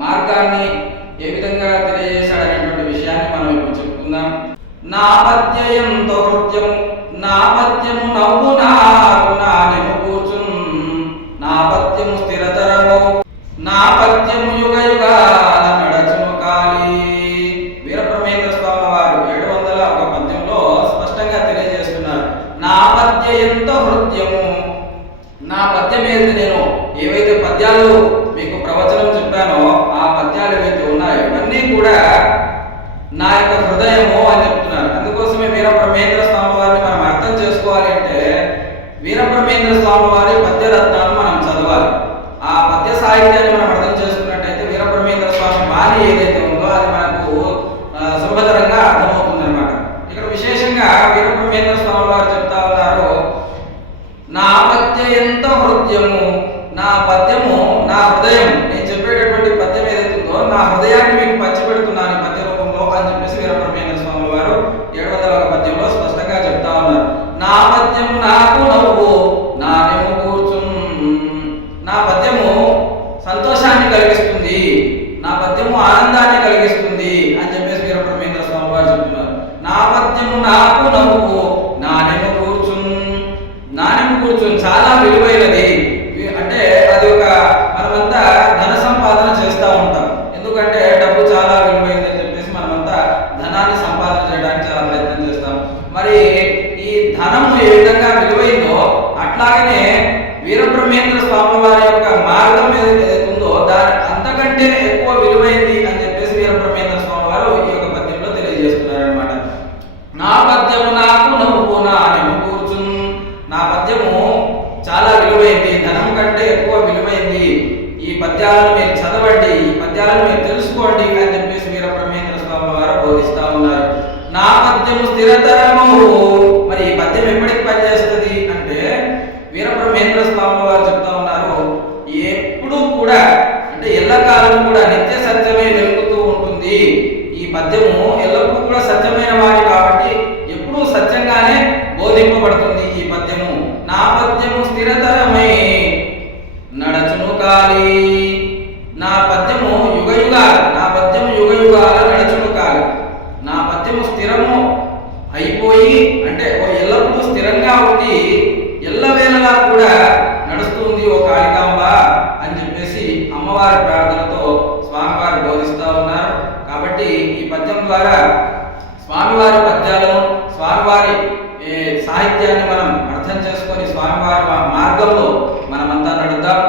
మార్గాన్ని ఏ విధంగా తెలియజేశాడనేటువంటి విషయాన్ని మనం ఇప్పుడు చెప్పుకుందాం. నా పద్యయంతో హృద్యము నా పద్యము నవ్వు నానెము కూర్చున్ నా పద్యము స్థిరతరము నా పద్యము యుగ యుగాల నడచును కాలి. వీరబ్రహ్మేంద్ర స్వామి వారు 701 పద్యంలో స్పష్టంగా తెలియజేస్తున్నారు. నా పద్యయంతో హృద్యము నా పద్యం ఏది, నేను ఏవైతే పద్యాలు మీకు ప్రవచనం చెప్పానో ఆ పద్యాలు ఏవైతే ఉన్నాయో ఇవన్నీ కూడా నా యొక్క హృదయము అని చెప్తున్నారు. అందుకోసమే వీరబ్రహ్మేంద్ర స్వామి వారిని మనం అర్థం చేసుకోవాలి అంటే వీరబ్రహ్మేంద్ర స్వామి వారి పద్యరత్నాలను మనం చదవాలి. ఆ పద్య సాహిత్యాన్ని మనం అర్థం చేసుకున్నట్టయితే వీరబ్రహ్మేంద్ర స్వామి బాణి ఏదైతే ఉందో అది మనకు సులభతరంగా అర్థమవుతుంది అనమాట. ఇక్కడ విశేషంగా వీరబ్రహ్మేంద్ర స్వామి వారు చెప్తా ఉన్నారు, నా పద్యయంతో హృదయము నా పద్యము నా హృదయం, నేను చెప్పేటటువంటి పద్యం ఏదైతే ఉందో నా హృదయాన్ని మీకు పంచిపెడుతున్నాను ఈ పద్య రూపంలో అని చెప్పేసి వీరబ్రహ్మేంద్ర స్వామి వారు 701 పద్యంలో స్పష్టంగా చెప్తా ఉన్నారు. నా పద్యము నాకు నవ్వు నానెము కూర్చున్ నా పద్యము సంతోషాన్ని కలిగిస్తుంది, నా పద్యము ఆనందాన్ని కలిగిస్తుంది అని చెప్పేసి వీరబ్రహ్మేంద్ర స్వామి వారు చెప్తున్నారు. నా పద్యము నాకు నవ్వు నానెము కూర్చున్ నానెము కూర్చున్ చాలా విలువైనది. అంటే అది ఒక మనమంతా ధన సంపాదన చేస్తూ ఉంటాం. ఎందుకంటే డబ్బు చాలా విలువైంది అని చెప్పేసి మనమంతా ధనాన్ని సంపాదన చేయడానికి చాలా ప్రయత్నం చేస్తాం. మరి ఈ ధనము ఏ విధంగా విలువైందో అట్లాగనే వీరబ్రహ్మేంద్ర స్వామి వారి యొక్క మార్గం ఏదైతే ఉందో దాని అంతకంటే ఎక్కువ విలువైంది అని చెప్పేసి వీరబ్రహ్మేంద్ర స్వామి వారు ఈ యొక్క పద్యంలో తెలియజేస్తున్నారు అనమాట. నా పద్యము నాకు నవ్వు నానెము కూర్చున్ నా పద్యము చాలా విలువైంది, ధనం కంటే ఎక్కువ విలువైంది, ఈ పద్యాలను మీరు చదవండి, ఈ పద్యాలను మీరు తెలుసుకోండి అని చెప్పేసి వీరబ్రహ్మేంద్ర స్వామి వారు బోధిస్తా ఉన్నారు. నా పద్యము స్థిరతరము మరి ఈ పద్యం ఎప్పటికి పనిచేస్తుంది అంటే వీరబ్రహ్మేంద్ర స్వామి వారు చెప్తా ఉన్నారు, ఎప్పుడు కూడా అంటే ఎల్లకాలం కూడా నిత్య సత్యమే వెలుగుతూ ఉంటుంది. ఈ పద్యము ఎల్లప్పుడూ కూడా సత్యమైన వారి కాబట్టి ఎప్పుడూ సత్యంగానే బోధింపబడుతుంది ఈ పద్యము. నా పద్యము స్థిరతరమై నడచును కాలి నా పద్యము యుగ యుగాల నా పద్యము యుగ యుగాల నడచును కాలి నా పద్యము స్థిరము అయిపోయి అంటే ఎల్లప్పుడూ స్థిరంగా ఉండి ఎల్లవేళలా కూడా నడుస్తుంది ఓ కాళికాంబ అని చెప్పేసి అమ్మవారి ప్రార్థనతో స్వామివారు బోధిస్తూ ఉన్నారు. కాబట్టి ఈ పద్యం ద్వారా స్వామివారి పద్యాలను స్వామివారి సాహిత్యాన్ని మనం అర్థం చేసుకొని స్వామివారి మార్గంలో మనమంతా నడుద్దాం.